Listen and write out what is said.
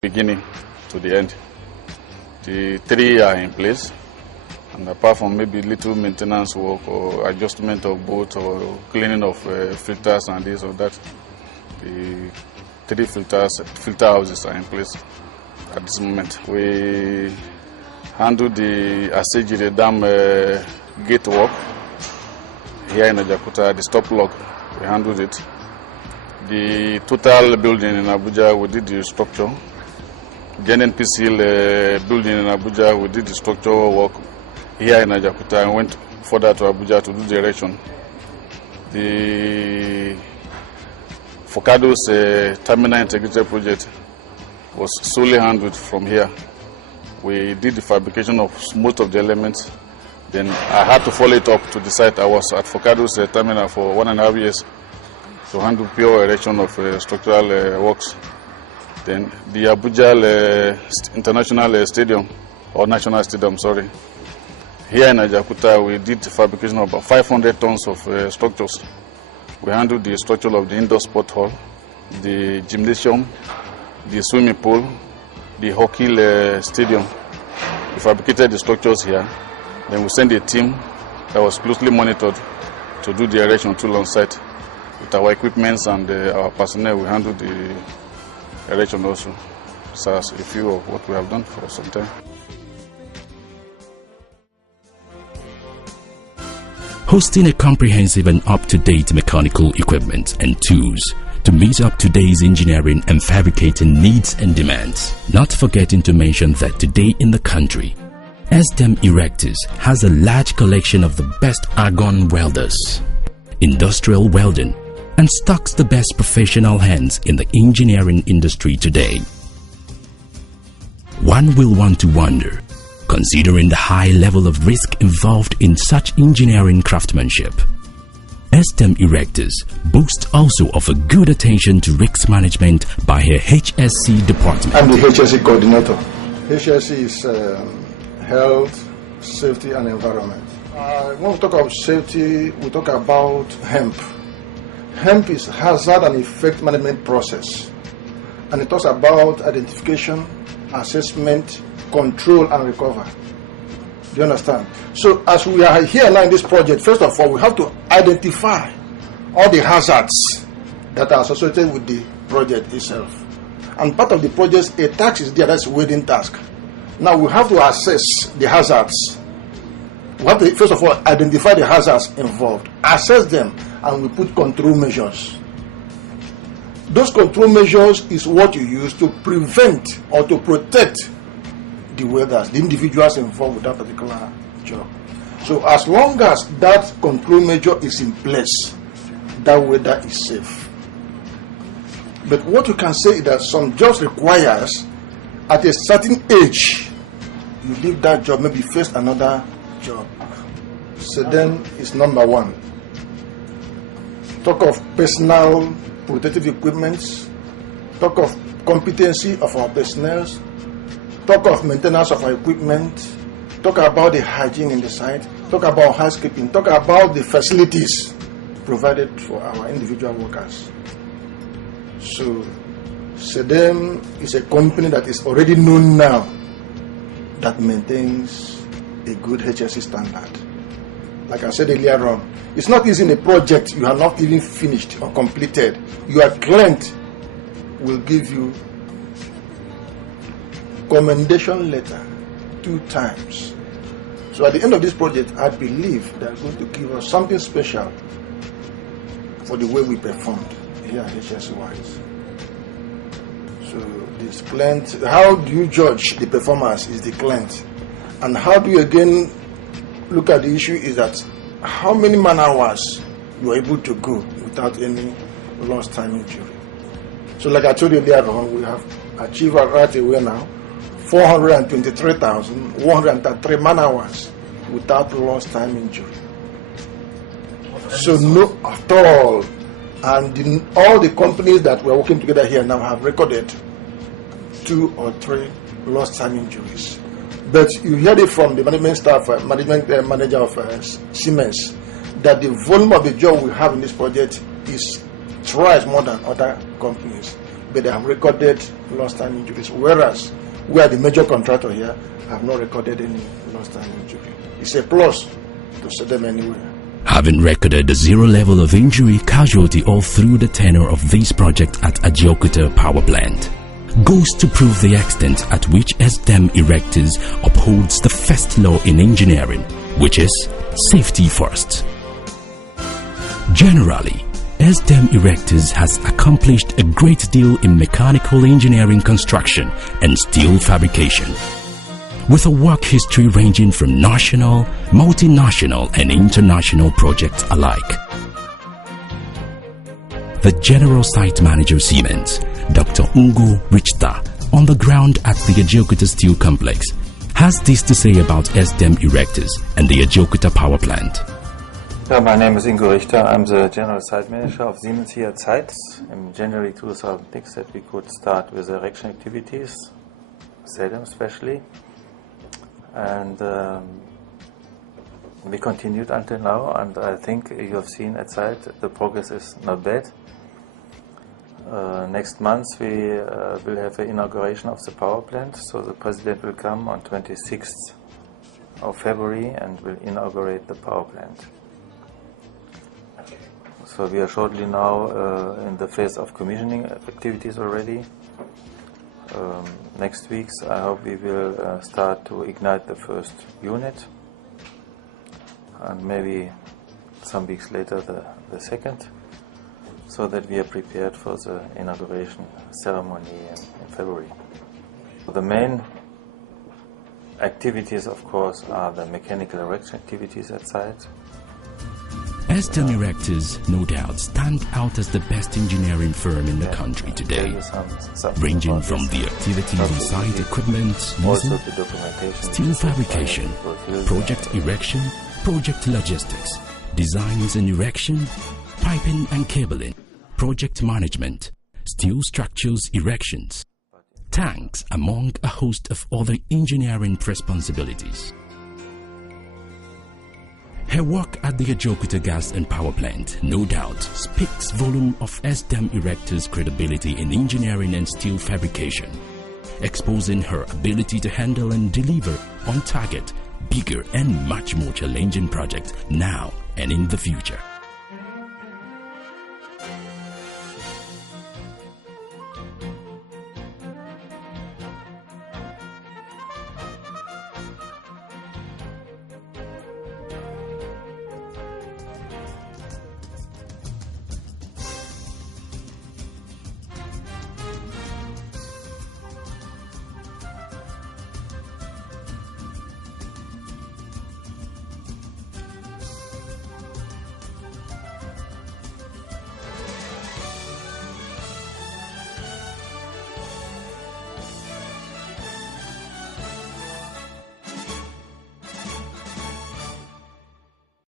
beginning to the end. The 3 are in place, and apart from maybe little maintenance work or adjustment of boats or cleaning of filters and this or that, the 3 filter houses are in place at this moment. We handle the Asejire Dam gate work here in Ajakuta, the stop lock, we handled it. The total building in Abuja, we did the structure. The NNPC building in Abuja, we did the structural work here in Ajakuta and went further to Abuja to do the erection. The Focado's terminal integrated project was solely handled from here. We did the fabrication of most of the elements. Then I had to follow it up to the site. I was at Focado's terminal for 1.5 years to handle pure erection of structural works. Then the Abuja International Stadium, or National Stadium, sorry. Here in Ajakuta, we did the fabrication of about 500 tons of structures. We handled the structure of the indoor sport hall, the gymnasium, the swimming pool, the hockey stadium. We fabricated the structures here. Then we sent a team that was closely monitored to do the erection tool on site. With our equipments and our personnel, we handled the erection also. So that's a few of what we have done for some time. Hosting a comprehensive and up-to-date mechanical equipment and tools to meet up today's engineering and fabricating needs and demands. Not forgetting to mention that today in the country, SDEM Erectors has a large collection of the best argon welders, industrial welding, and stocks the best professional hands in the engineering industry today. One will want to wonder, considering the high level of risk involved in such engineering craftsmanship. SDEM Erectors boasts also of a good attention to risk management by her HSC department. I'm the HSC coordinator. HSC is health, safety and environment. When we talk about safety, we talk about hemp. Hemp is hazard and effect management process, and it talks about identification, assessment, control and recover. Do you understand? So as we are here now in this project, first of all, we have to identify all the hazards that are associated with the project itself. And part of the project, a task is there, that's a waiting task. Now we have to assess the hazards. We have to first of all identify the hazards involved, assess them, and we put control measures. Those control measures is what you use to prevent or to protect the welders, the individuals involved with that particular job. So as long as that control measure is in place, that welder is safe. But what you can say is that some jobs requires at a certain age, you leave that job, maybe face another job. So then it's number one. Talk of personal protective equipment, talk of competency of our personnel, talk of maintenance of our equipment, talk about the hygiene in the site, talk about housekeeping, talk about the facilities provided for our individual workers. So SDEM is a company that is already known now that maintains a good HSE standard. Like I said earlier on, it's not easy in a project you have not even finished or completed. Your client will give you commendation letter 2 times. So at the end of this project, I believe they're going to give us something special for the way we performed here at HSE wise. So this client, how do you judge the performance is the client, and how do you again look at the issue is that how many man hours you are able to go without any lost time injury. So like I told you earlier on, we have achieved right away now 423,133 man hours without lost time injury. So no at all. And all the companies that we're working together here now have recorded 2 or 3 lost time injuries. But you heard it from the management staff, manager of Siemens, that the volume of the job we have in this project is twice more than other companies. but they have recorded lost time injuries, whereas we are the major contractor here, have not recorded any lost time injury. It's a plus to send them anywhere. Having recorded a zero level of injury casualty all through the tenure of this project at Ajaokuta Power Plant, goes to prove the extent at which SDEM Erectors upholds the first law in engineering, which is safety first. Generally, SDEM Erectors has accomplished a great deal in mechanical engineering construction and steel fabrication, with a work history ranging from national, multinational and international projects alike. The General Site Manager Siemens, Dr. Ungo Richter, on the ground at the Ajaokuta Steel Complex, has this to say about SDEM Erectors and the Ajaokuta Power Plant. Yeah, my name is Ingo Richter. I'm the General Site Manager of Siemens here at site. In January 2006 that we could start with erection activities, SDEM especially. And we continued until now, and I think you have seen at site the progress is not bad. Next month we will have an inauguration of the power plant, so the President will come on 26th of February and will inaugurate the power plant. So we are shortly now in the phase of commissioning activities already. Next week I hope we will start to ignite the first unit, and maybe some weeks later the second, so that we are prepared for the inauguration ceremony in February. The main activities, of course, are the mechanical erection activities at site. SDEM Erectors, no doubt, stand out as the best engineering firm in the country today, ranging from the activities inside equipment, using steel fabrication, project erection, project logistics, designs and erection, piping and cabling, project management, steel structures erections, tanks, among a host of other engineering responsibilities. Her work at the Ajaokuta Gas and Power Plant, no doubt, speaks volume of SDEM Erectors' credibility in engineering and steel fabrication, exposing her ability to handle and deliver on target, bigger and much more challenging projects now and in the future.